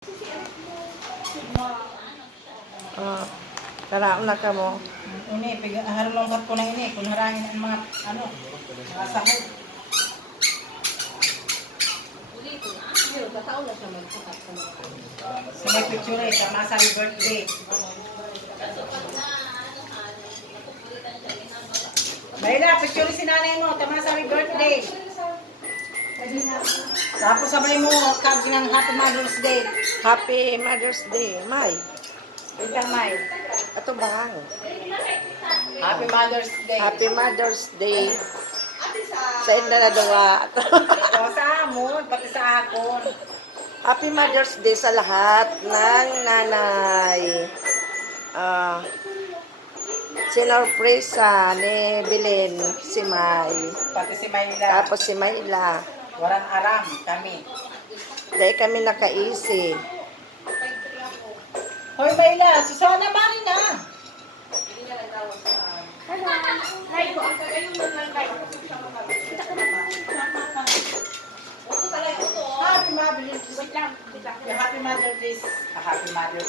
Ah, tara na ka mo. Ini, harulongkat ko na ini, kung harangin ang mga, mga sahod. Sa may picture eh, sa Masari birthday. Mayla, picture si nanay mo, Tamasari birthday. Tapos sabay mo, kag ng Happy Mother's Day. Happy Mother's Day, May. Ikaw, May. Ato bang? Happy Mother's Day. Happy Mother's Day. Sa inyo na dawa. O, sa amon, pati sa akon. Happy Mother's Day sa lahat ng nanay. Sinorpresa ni Belen, si May. Pati si Mayla. Tapos si Mayla. Walang aram, kami. Dahil kami naka-easy. Hoy, Mayla, Susana Marina. Happy Mother's Day. Happy Mother's Day. Happy Mother's Day.